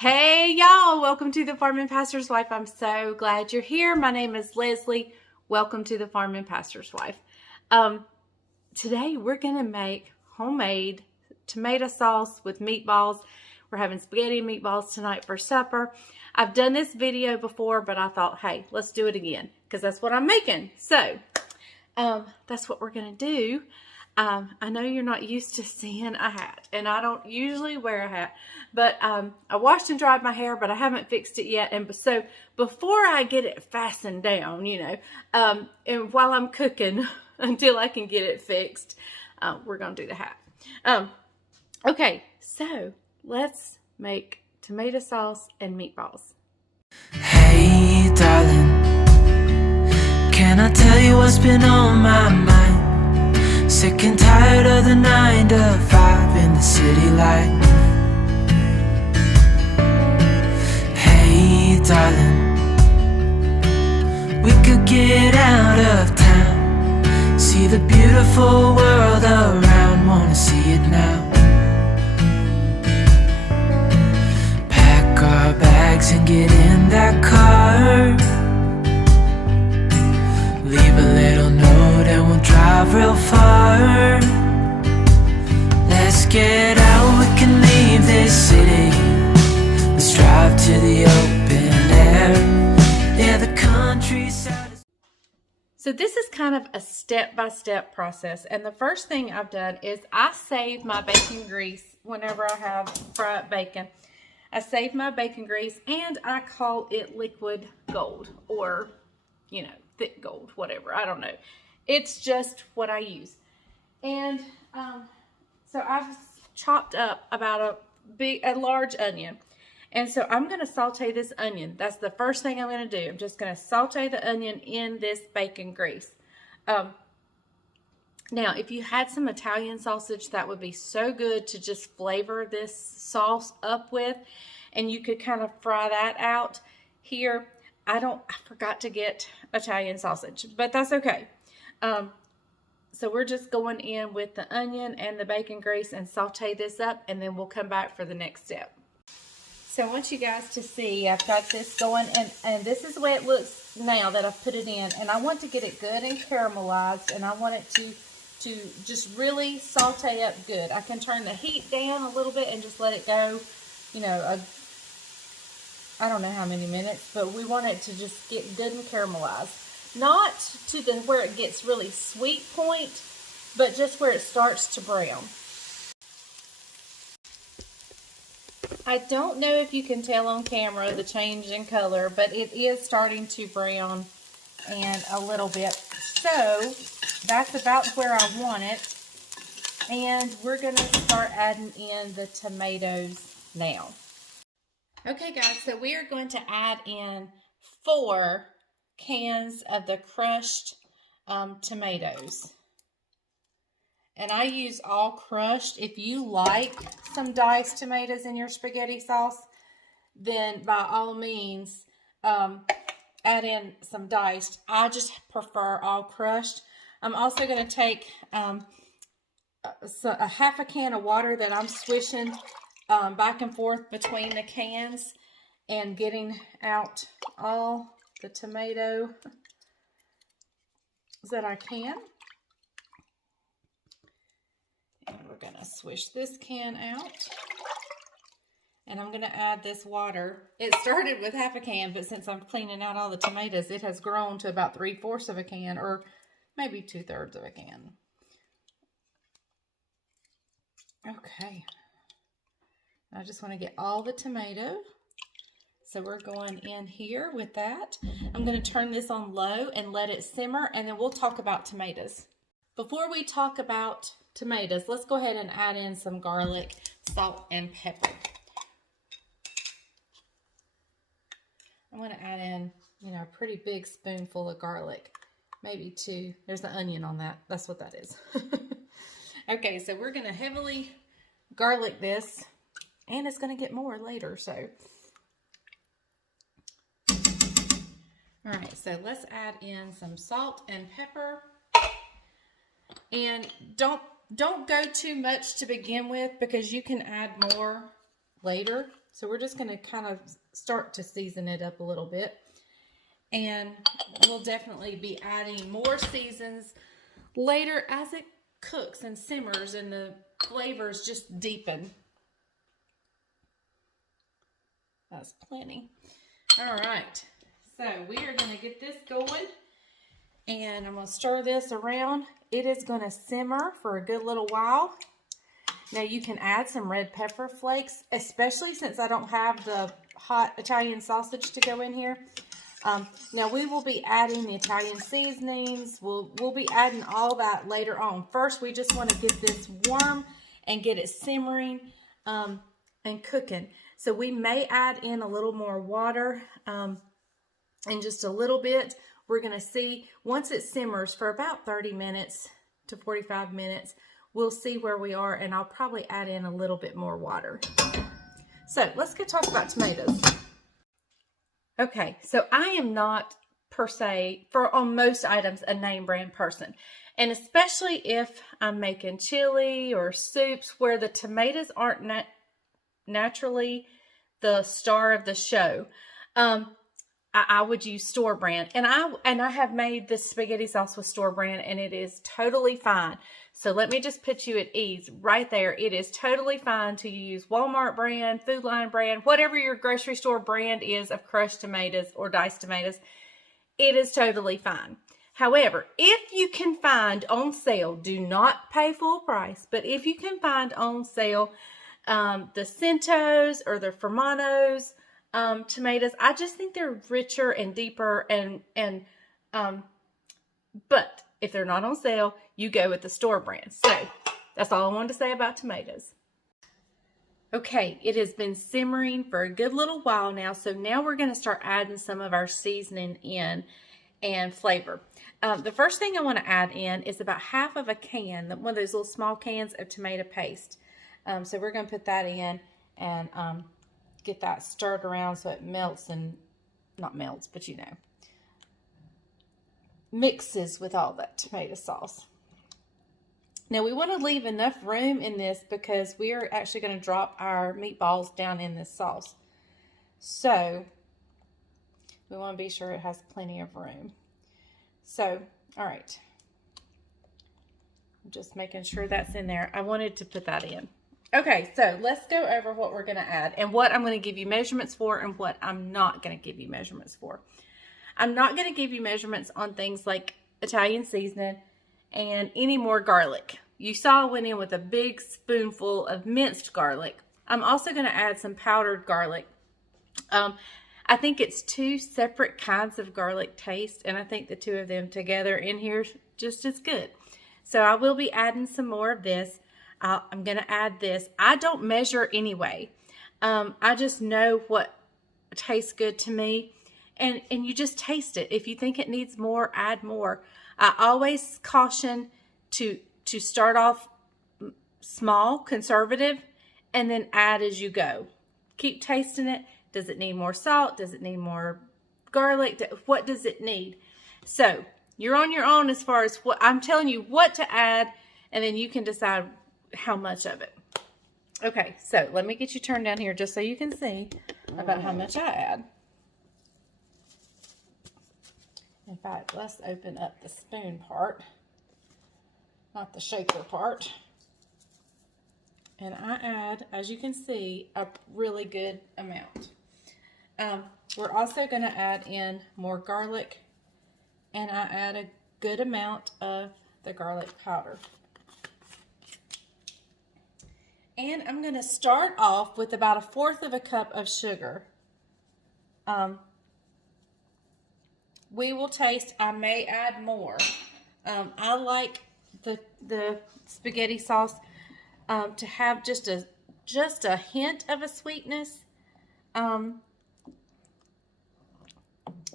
Hey y'all, welcome to the Farm and Pastor's Wife. I'm so glad you're here. My name is Leslie. Welcome to the Farm and Pastor's Wife. Today we're gonna make homemade tomato sauce with meatballs. We're having spaghetti and meatballs tonight for supper. I've done this video before, but I thought, hey, let's do it again because that's what I'm making. So that's what we're gonna do. I know you're not used to seeing a hat, and I don't usually wear a hat, but I washed and dried my hair, but I haven't fixed it yet. And so before I get it fastened down, and while I'm cooking until I can get it fixed, we're going to do the hat. Okay, so let's make tomato sauce and meatballs. Hey, darling, can I tell you what's been on my mind? Sick and tired of the 9 to 5 in the city life. Hey, darling, we could get out of town, see the beautiful world around, wanna see it now. Pack our bags and get in that car, leave a little note and we'll drive real far. Let's get out, we can leave this city. Let's drive to the open air. Yeah, the countryside is... So this is kind of a step-by-step process. And the first thing I've done is I save my bacon grease whenever I have fried bacon. I save my bacon grease and I call it liquid gold or, thick gold, whatever. I don't know. It's just what I use. And so I've chopped up about a large onion. And so I'm going to saute this onion. That's the first thing I'm going to do. I'm just going to saute the onion in this bacon grease. Now, if you had some Italian sausage, that would be so good to just flavor this sauce up with. And you could kind of fry that out here. I forgot to get Italian sausage, but that's okay. So we're just going in with the onion and the bacon grease and saute this up, and then we'll come back for the next step. So I want you guys to see I've got this going, and this is the way it looks now that I've put it in. And I want to get it good and caramelized, and I want it to just really saute up good. I can turn the heat down a little bit and just let it go, I don't know how many minutes, but we want it to just get good and caramelized. Not to where it gets really sweet point, but just where it starts to brown. I don't know if you can tell on camera the change in color, but it is starting to brown and a little bit. So that's about where I want it. And we're going to start adding in the tomatoes now. Okay guys, so we are going to add in 4 cans of the crushed tomatoes. And I use all crushed. If you like some diced tomatoes in your spaghetti sauce, then by all means add in some diced. I just prefer all crushed. I'm also going to take a half a can of water that I'm swishing back and forth between the cans and getting out all the tomato that I can. And we're going to swish this can out. And I'm going to add this water. It started with half a can, but since I'm cleaning out all the tomatoes, it has grown to about 3/4 of a can, or maybe 2/3 of a can. Okay. I just want to get all the tomato. So we're going in here with that. I'm going to turn this on low and let it simmer, and then we'll talk about tomatoes. Before we talk about tomatoes, let's go ahead and add in some garlic, salt, and pepper. I'm going to add in, a pretty big spoonful of garlic, maybe 2. There's the onion on that. That's what that is. Okay, so we're going to heavily garlic this, and it's going to get more later, so. All right, so let's add in some salt and pepper. And don't go too much to begin with because you can add more later. So we're just going to kind of start to season it up a little bit. And we'll definitely be adding more seasons later as it cooks and simmers and the flavors just deepen. That's plenty. All right. So we are going to get this going. And I'm going to stir this around. It is going to simmer for a good little while. Now you can add some red pepper flakes, especially since I don't have the hot Italian sausage to go in here. Now we will be adding the Italian seasonings. We'll be adding all that later on. First, we just want to get this warm and get it simmering and cooking. So we may add in a little more water in just a little bit. We're going to see once it simmers for about 30 minutes to 45 minutes, we'll see where we are, and I'll probably add in a little bit more water. So let's get talk about tomatoes. Okay, so I am not per se, on most items, a name brand person. And especially if I'm making chili or soups where the tomatoes aren't naturally the star of the show. I would use store brand, and I have made this spaghetti sauce with store brand, and it is totally fine. So let me just put you at ease right there. It is totally fine to use Walmart brand, Food Line brand, whatever your grocery store brand is of crushed tomatoes or diced tomatoes. It is totally fine. However, if you can find on sale, do not pay full price, but if you can find on sale the Centos or the Formanos tomatoes, I just think they're richer and deeper, but if they're not on sale, you go with the store brand. So that's all I wanted to say about tomatoes. Okay, it has been simmering for a good little while now, so now we're going to start adding some of our seasoning in and flavor. The first thing I want to add in is about half of a can, one of those little small cans of tomato paste. So we're going to put that in and get that stirred around so it melts, and not melts, but you know, mixes with all that tomato sauce. Now we want to leave enough room in this because we are actually going to drop our meatballs down in this sauce. So we want to be sure it has plenty of room. So, all right. I'm just making sure that's in there. I wanted to put that in. Okay, so let's go over what we're going to add and what I'm going to give you measurements for and what I'm not going to give you measurements for. I'm not going to give you measurements on things like Italian seasoning and any more garlic. You saw I went in with a big spoonful of minced garlic. I'm also going to add some powdered garlic. I think it's two separate kinds of garlic taste, and I think the two of them together in here is just as good. So I will be adding some more of this. I'm going to add this. I don't measure anyway. I just know what tastes good to me. And you just taste it. If you think it needs more, add more. I always caution to start off small, conservative, and then add as you go. Keep tasting it. Does it need more salt? Does it need more garlic? What does it need? So you're on your own as far as what I'm telling you what to add, and then you can decide how much of it. Okay, so let me get you turned down here just so you can see about how much I add. In fact, let's open up the spoon part, not the shaker part. And I add, as you can see, a really good amount. We're also going to add in more garlic, and I add a good amount of the garlic powder. And I'm going to start off with about 1/4 cup of sugar. We will taste. I may add more. I like the spaghetti sauce to have just a hint of a sweetness.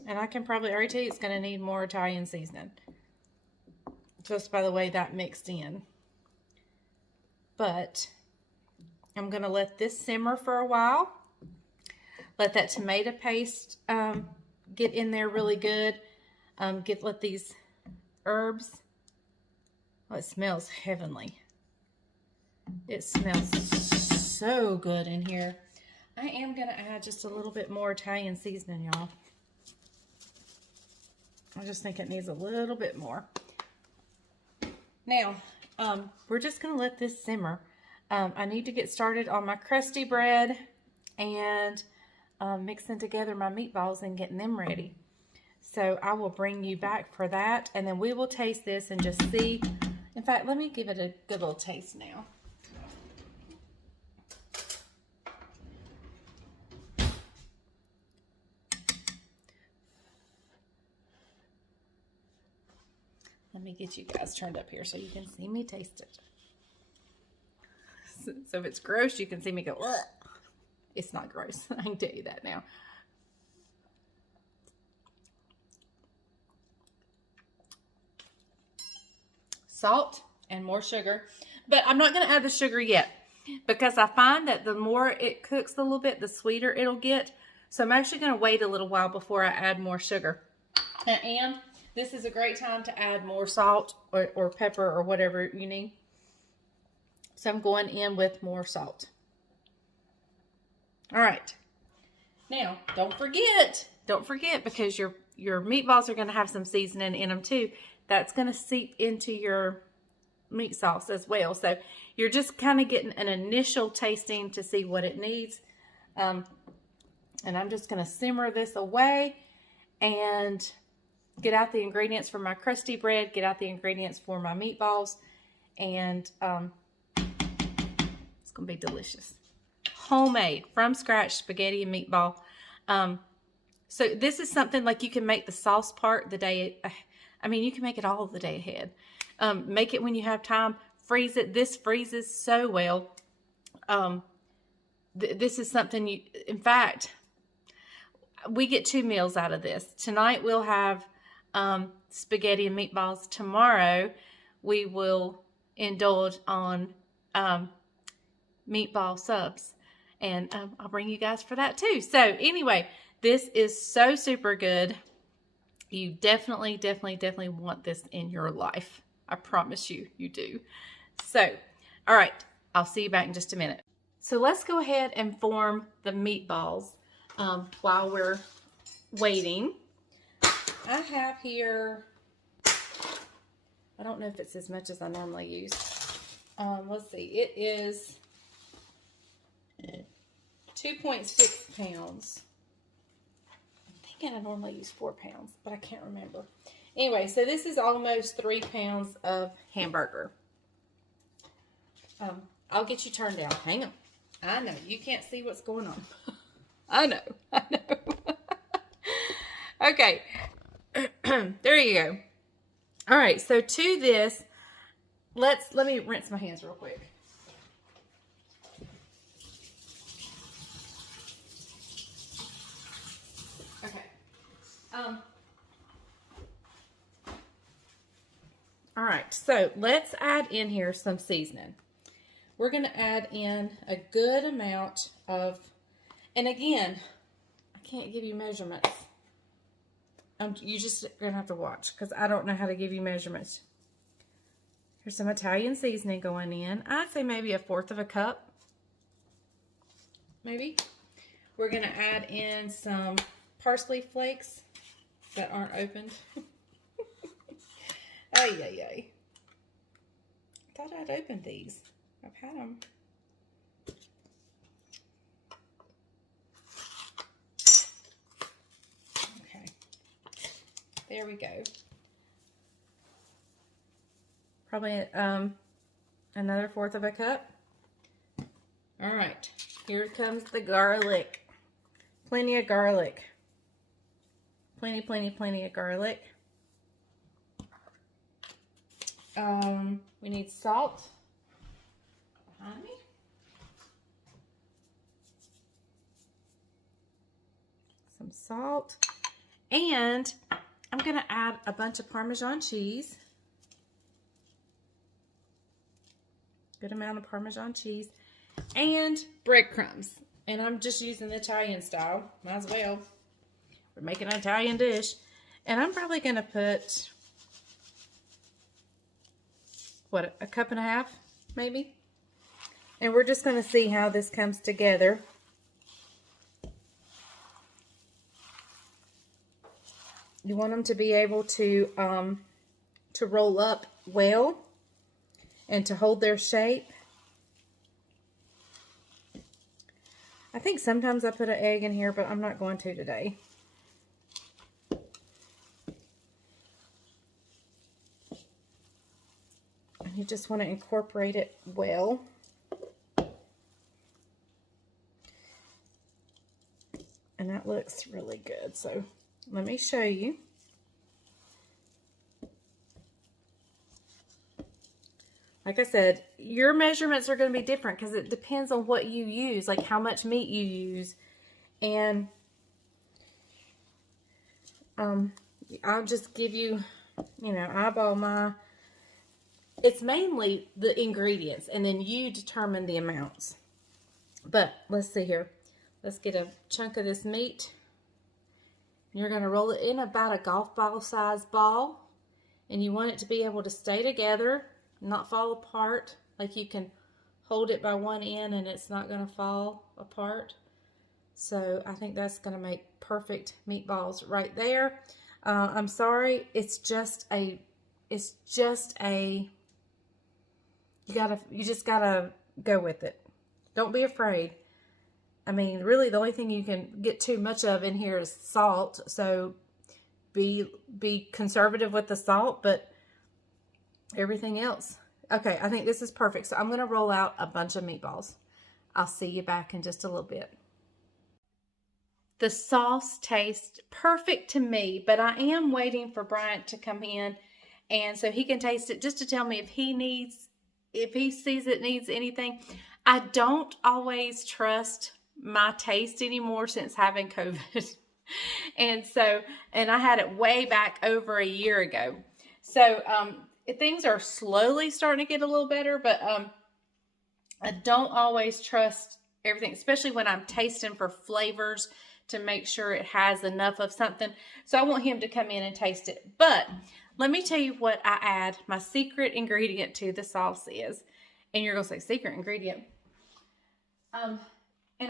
And I can probably already tell you it's going to need more Italian seasoning, just by the way that mixed in. But I'm going to let this simmer for a while. Let that tomato paste get in there really good. Let these herbs. Oh, it smells heavenly. It smells so good in here. I am going to add just a little bit more Italian seasoning, y'all. I just think it needs a little bit more. Now, we're just going to let this simmer. I need to get started on my crusty bread and mixing together my meatballs and getting them ready. So I will bring you back for that, and then we will taste this and just see. In fact, let me give it a good little taste now. Let me get you guys turned up here so you can see me taste it. So if it's gross, you can see me go, ugh. It's not gross. I can tell you that now. Salt and more sugar. But I'm not going to add the sugar yet, because I find that the more it cooks a little bit, the sweeter it'll get. So I'm actually going to wait a little while before I add more sugar. And this is a great time to add more salt or pepper or whatever you need. So I'm going in with more salt. All right. Now, don't forget, because your meatballs are going to have some seasoning in them too. That's going to seep into your meat sauce as well. So you're just kind of getting an initial tasting to see what it needs. And I'm just going to simmer this away and get out the ingredients for my crusty bread, get out the ingredients for my meatballs, and it's going to be delicious. Homemade, from scratch spaghetti and meatball. So this is something like you can make the sauce part the day, you can make it all the day ahead. Make it when you have time, freeze it. This freezes so well. This is something in fact, we get 2 meals out of this. Tonight we'll have spaghetti and meatballs. Tomorrow we will indulge on meatball subs, and I'll bring you guys for that too. So anyway, this is so super good. You definitely want this in your life. I promise you, you do. So, all right, I'll see you back in just a minute. So let's go ahead and form the meatballs while we're waiting. I have here, I don't know if it's as much as I normally use. Let's see, it is 2.6 pounds. I'm thinking I normally use 4 pounds, but I can't remember. Anyway, so this is almost 3 pounds of hamburger. I'll get you turned down. Hang on. I know, you can't see what's going on. I know. Okay. There you go. All right, so to this, let me rinse my hands real quick. Okay. All right, so let's add in here some seasoning. We're going to add in a good amount of, and again, I can't give you measurements. You just going to have to watch, because I don't know how to give you measurements. Here's some Italian seasoning going in. I'd say maybe 1/4 cup. Maybe. We're going to add in some parsley flakes that aren't opened. Ay. I thought I'd opened these. I've had them. Okay. There we go. Probably another 1/4 cup. All right. Here comes the garlic. Plenty of garlic. Plenty of garlic. We need salt. Behind me. Some salt. And I'm going to add a bunch of Parmesan cheese. Good amount of Parmesan cheese. And breadcrumbs. And I'm just using the Italian style. Might as well. We're making an Italian dish. And I'm probably going to put, what, 1.5 cups maybe? And we're just going to see how this comes together. You want them to be able to roll up well and to hold their shape. I think sometimes I put an egg in here, but I'm not going to today. And you just want to incorporate it well. And that looks really good. So let me show you. Like I said, your measurements are going to be different because it depends on what you use, like how much meat you use. And I'll just give you, eyeball my, it's mainly the ingredients, and then you determine the amounts. But let's see here. Let's get a chunk of this meat. You're going to roll it in about a golf ball size ball, and you want it to be able to stay together, not fall apart. Like you can hold it by one end and it's not going to fall apart. So I think that's going to make perfect meatballs right there. I'm sorry, you just gotta go with it. Don't be afraid. I mean, really the only thing you can get too much of in here is salt. So be conservative with the salt, but everything else. Okay, I think this is perfect. So I'm going to roll out a bunch of meatballs. I'll see you back in just a little bit. The sauce tastes perfect to me, but I am waiting for Bryant to come in, and so he can taste it just to tell me if he sees it needs anything. I don't always trust my taste anymore since having COVID. And I had it way back over a year ago. So, things are slowly starting to get a little better, but I don't always trust everything, especially when I'm tasting for flavors to make sure it has enough of something. So I want him to come in and taste it. But let me tell you what I add. My secret ingredient to the sauce is, and you're going to say, secret ingredient. And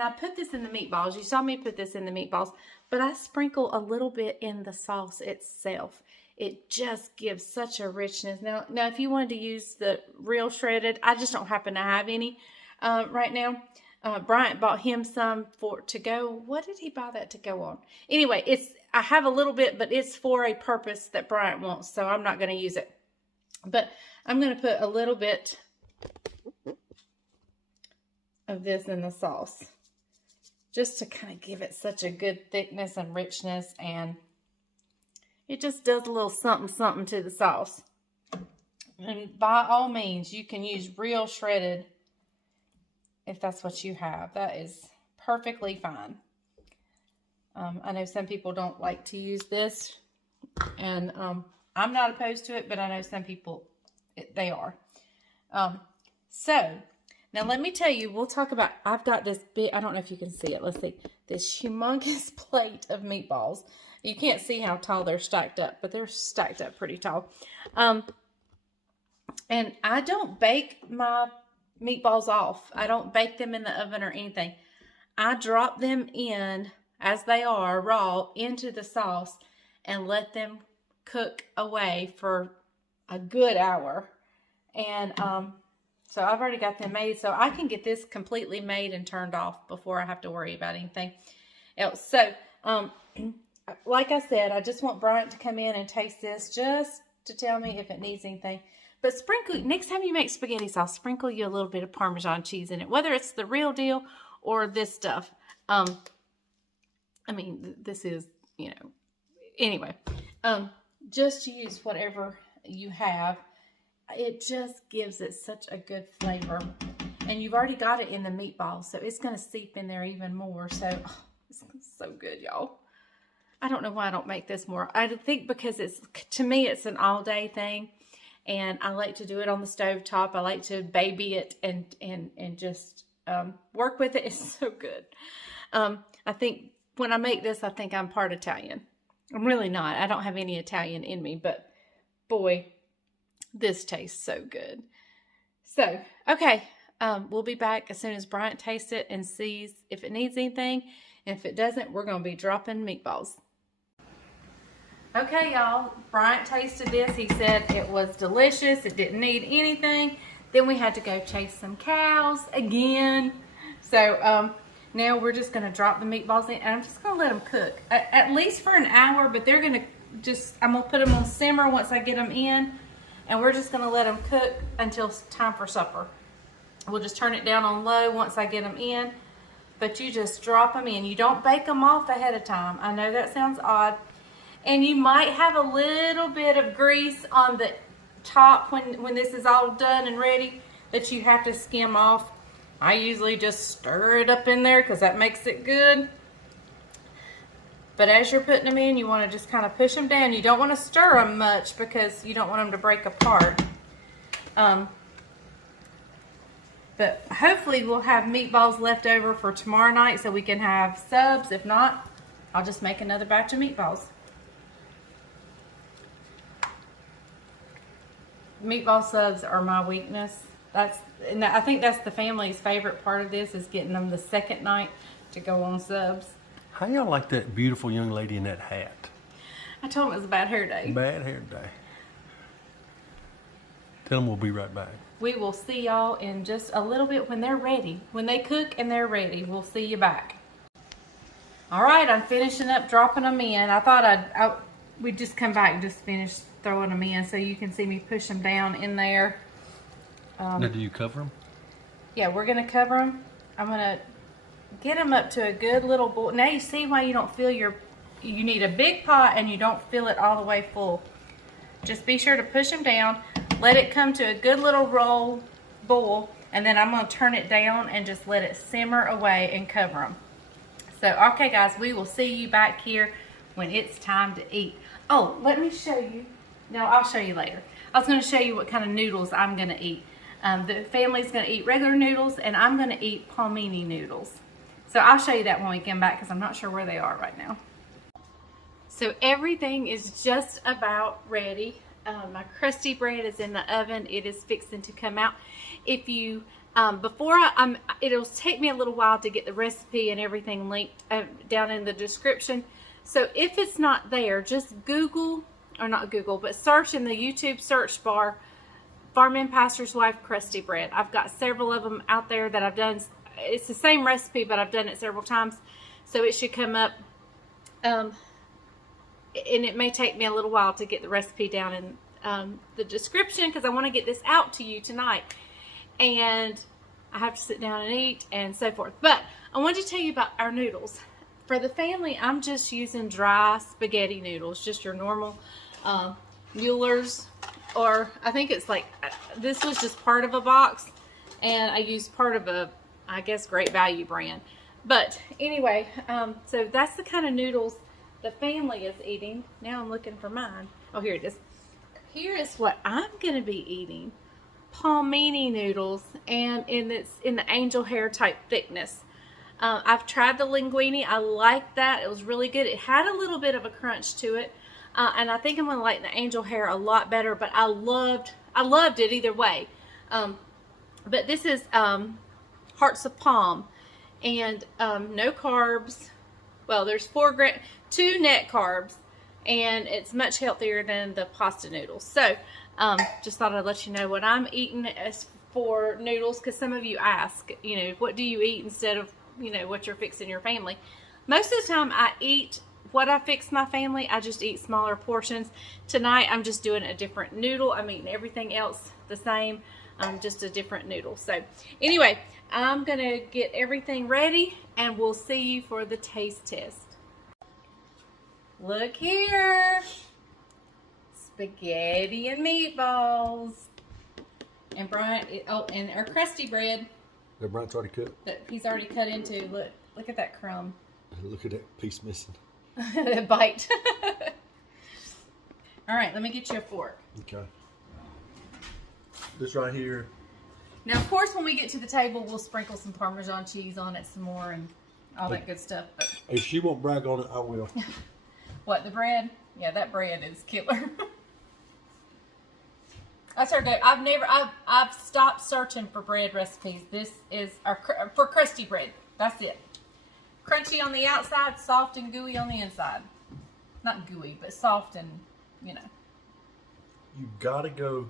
I put this in the meatballs. You saw me put this in the meatballs, but I sprinkle a little bit in the sauce itself. It just gives such a richness. Now if you wanted to use the real shredded, I just don't happen to have any right now. Bryant bought him some to go. What did he buy that to go on? Anyway, I have a little bit, but it's for a purpose that Bryant wants, so I'm not going to use it. But I'm going to put a little bit of this in the sauce, just to kind of give it such a good thickness and richness, and it just does a little something, something to the sauce. And by all means, you can use real shredded if that's what you have. That is perfectly fine. I know some people don't like to use this, and I'm not opposed to it, but I know some people, they are. So, now let me tell you, we'll talk about, I've got this big, I don't know if you can see it. Let's see. This humongous plate of meatballs. You can't see how tall they're stacked up, but they're stacked up pretty tall. And I don't bake my meatballs off. I don't bake them in the oven or anything. I drop them in as they are raw into the sauce and let them cook away for a good hour. And so I've already got them made, so I can get this completely made and turned off before I have to worry about anything else. So like I said, I just want Bryant to come in and taste this just to tell me if it needs anything. But sprinkle, next time you make spaghetti sauce, sprinkle you a little bit of Parmesan cheese in it, whether it's the real deal or this stuff. I mean, this is, anyway, just use whatever you have. It just gives it such a good flavor. And you've already got it in the meatball, so it's going to seep in there even more. So, it's so good, y'all. I don't know why I don't make this more. I think because to me, it's an all-day thing. And I like to do it on the stove top. I like to baby it and just work with it. It's so good. I think when I make this, I think I'm part Italian. I'm really not. I don't have any Italian in me, but boy, this tastes so good. So, okay, we'll be back as soon as Bryant tastes it and sees if it needs anything. And if it doesn't, we're going to be dropping meatballs. Okay, y'all, Bryant tasted this. He said it was delicious. It didn't need anything. Then we had to go chase some cows again. So now we're just going to drop the meatballs in, and I'm just going to let them cook at least for an hour, but they're going to I'm going to put them on simmer once I get them in, and we're just going to let them cook until it's time for supper. We'll just turn it down on low once I get them in, but you just drop them in. You don't bake them off ahead of time. I know that sounds odd. And you might have a little bit of grease on the top when this is all done and ready that you have to skim off. I usually just stir it up in there because that makes it good. But as you're putting them in, you want to just kind of push them down. You don't want to stir them much because you don't want them to break apart. But hopefully we'll have meatballs left over for tomorrow night so we can have subs. If not, I'll just make another batch of meatballs. Meatball subs are my weakness. And I think that's the family's favorite part of this, is getting them the second night to go on subs. How y'all like that beautiful young lady in that hat? I told them it was a bad hair day. Bad hair day. Tell them we'll be right back. We will see y'all in just a little bit when they're ready. When they cook and they're ready, we'll see you back. All right, I'm finishing up dropping them in. I thought we'd just come back and just finish throwing them in so you can see me push them down in there. Now, do you cover them? Yeah, we're going to cover them. I'm going to get them up to a good little boil. Now you see why you don't fill you need a big pot and you don't fill it all the way full. Just be sure to push them down. Let it come to a good little boil, and then I'm going to turn it down and just let it simmer away and cover them. So, okay guys, we will see you back here when it's time to eat. Oh, let me show you. No, I'll show you later. I was going to show you what kind of noodles I'm going to eat. The family's going to eat regular noodles, and I'm going to eat palmini noodles. So I'll show you that when we come back because I'm not sure where they are right now. So everything is just about ready. My crusty bread is in the oven. It is fixing to come out. If you, it'll take me a little while to get the recipe and everything linked down in the description. So if it's not there, just search in the YouTube search bar, Farm Pastor's Wife Crusty Bread. I've got several of them out there that I've done. It's the same recipe, but I've done it several times. So it should come up. And it may take me a little while to get the recipe down in the description because I want to get this out to you tonight. And I have to sit down and eat and so forth. But I wanted to tell you about our noodles. For the family, I'm just using dry spaghetti noodles, just your normal Mueller's, or I think it's like, this was just part of a box, and I used part of a, I guess, Great Value brand. But anyway, so that's the kind of noodles the family is eating. Now I'm looking for mine. Oh, here it is. Here is what I'm going to be eating. Palmini noodles, and it's in the angel hair type thickness. I've tried the linguine. I liked that. It was really good. It had a little bit of a crunch to it. And I think I'm going to like the angel hair a lot better, but I loved it either way. But this is hearts of palm, and no carbs. Well, there's 2 net carbs, and it's much healthier than the pasta noodles. So just thought I'd let you know what I'm eating as for noodles, because some of you ask, what do you eat instead of, what you're fixing your family. Most of the time I eat what I fix my family. I just eat smaller portions. Tonight I'm just doing a different noodle. I'm eating everything else the same, just a different noodle. So anyway, I'm gonna get everything ready and we'll see you for the taste test. Look here, spaghetti and meatballs, and Bryant, and our crusty bread That Bryant's already cooked. that he's already cut into. Look at that crumb. Look at that piece missing. That bite. All right, let me get you a fork. Okay. This right here. Now, of course, when we get to the table, we'll sprinkle some Parmesan cheese on it some more and all that good stuff. But If she won't brag on it, I will. what, the bread? Yeah, that bread is killer. That's our go. I've stopped searching for bread recipes. This is for crusty bread. That's it. Crunchy on the outside, soft and gooey on the inside. not gooey, but soft and, you know. You gotta go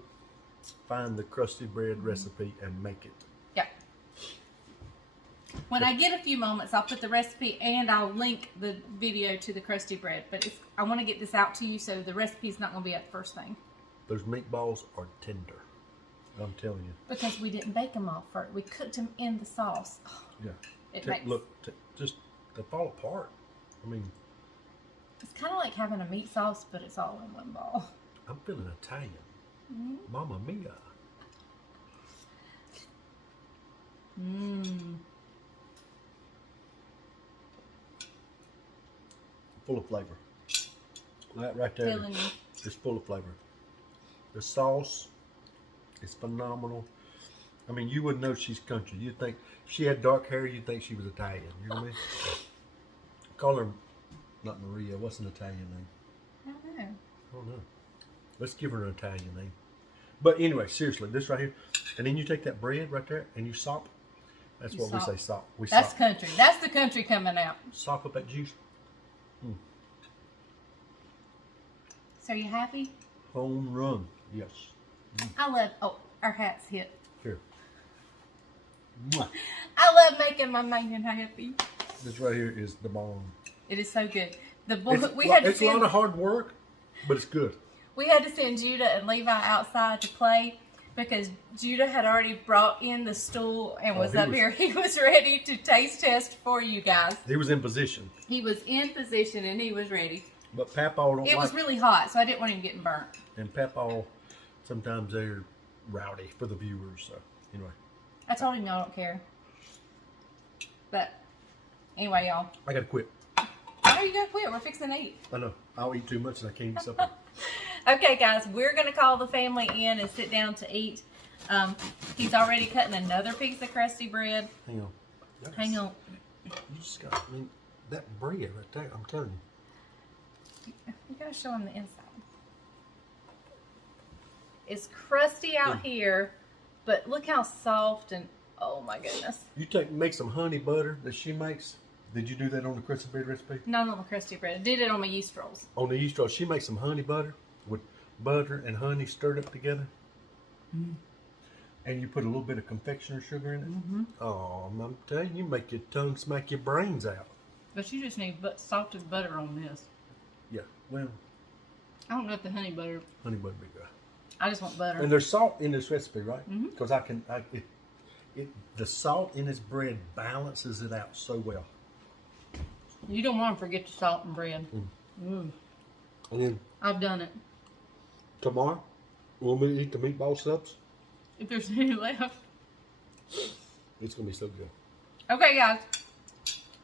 find the crusty bread recipe and make it. Yeah. When I get a few moments, I'll put the recipe and I'll link the video to the crusty bread. But I want to get this out to you, so the recipe's not going to be at the first thing. Those meatballs are tender. I'm telling you. Because we didn't bake them all first. We cooked them in the sauce. Oh, Yeah. Look, just they fall apart. I mean, it's kind of like having a meat sauce, but it's all in one ball. I'm feeling Italian. Mm-hmm. Mamma mia. Mmm. Full of flavor. That right there Feeling you. is full of flavor. The sauce is phenomenal. I mean, you wouldn't know she's country. You'd think if she had dark hair, you'd think she was Italian. You know what I mean? Call her not Maria. What's an Italian name? I don't know. I don't know. Let's give her an Italian name. But anyway, seriously, this right here, and then you take that bread right there and you sop. That's what we say, sop. We That's sop. country. That's the country coming out. Sop up that juice. So you happy? Home run. Yes. I love. Oh, our hats hit. Here. I love making my man happy. This right here is the bomb. It is so good. The It's a lot of hard work, but it's good. We had to send Judah and Levi outside to play because Judah had already brought in the stool and was up here. He was ready to taste test for you guys. He was in position. He was in position and he was ready. But Papaw don't It was really hot, so I didn't want him getting burnt. And Papaw, sometimes they're rowdy for the viewers. So anyway, I told him y'all don't care. But anyway, y'all. I gotta quit. I know you gotta quit. We're fixing to eat. I know. I'll eat too much and I can't eat supper. Okay, guys, we're gonna call the family in and sit down to eat. He's already cutting another piece of crusty bread. Hang on. Hang on. You just got. I mean, that bread right there. I'm telling you. You gotta show him the inside. It's crusty out here, but look how soft and oh my goodness. You make some honey butter that she makes. Did you do that on the crusty bread recipe? Not on the crusty bread. I did it on my yeast rolls. On the yeast roll, she makes some honey butter with butter and honey stirred up together. Mm. And you put a little bit of confectioner sugar in it. Mm-hmm. Oh, I'm telling you, make your tongue smack your brains out. But you just need salted butter on this. Yeah, well, I don't know if the honey butter. honey butter be good. I just want butter. And there's salt in this recipe, right? Mm-hmm. Because the salt in this bread balances it out so well. You don't want to forget the salt and bread. And then I've done it. tomorrow, we'll eat the meatball subs. If there's any left. It's gonna be so good. Okay, guys.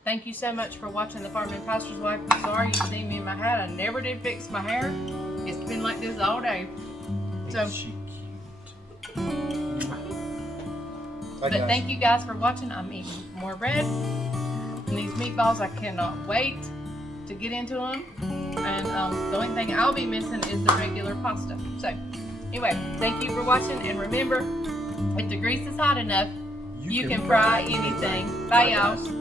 Thank you so much for watching The Farming Pastor's Wife. I'm sorry you see me in my hat. I never did fix my hair. It's been like this all day. So, Ain't she cute? but thank you guys for watching. I'm eating more bread. And these meatballs, I cannot wait to get into them. And the only thing I'll be missing is the regular pasta. So, anyway, thank you for watching. And remember, if the grease is hot enough, you can fry anything. Bye, y'all.